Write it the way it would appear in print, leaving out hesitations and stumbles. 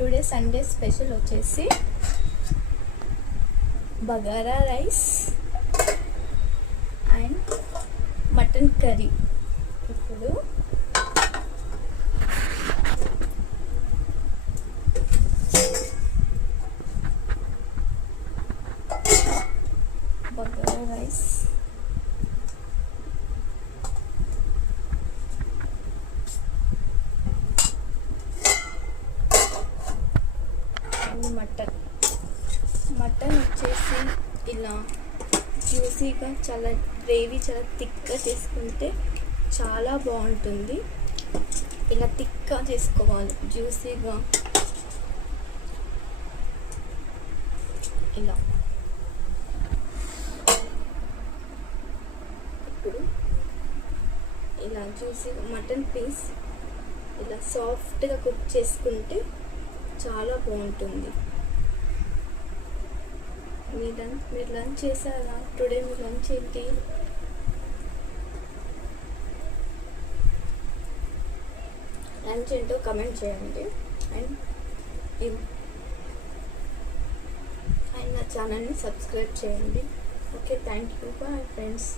Today Sunday special వచ్చేసి bagara rice and mutton curry. ఇప్పుడు bagara rice mutton వచ్చేసి ఇలా జ్యూసీగా, చాలా గ్రేవీ చాలా థిక్గా చేసుకుంటే చాలా బాగుంటుంది. ఇలా థిక్గా చేసుకోవాలి, జ్యూసీగా. ఇలా ఇప్పుడు ఇలా జ్యూసీగా మటన్ పీస్ ఇలా సాఫ్ట్గా కుక్ చేసుకుంటే చాలా బాగుంటుంది. మీరు లంచ్ చేశారా? టుడే మీ లంచ్ ఏంటి? లంచ్ ఏంటో కమెంట్ చేయండి. అండ్ నా ఛానల్ని సబ్స్క్రైబ్ చేయండి. Okay, thank you. Bye friends.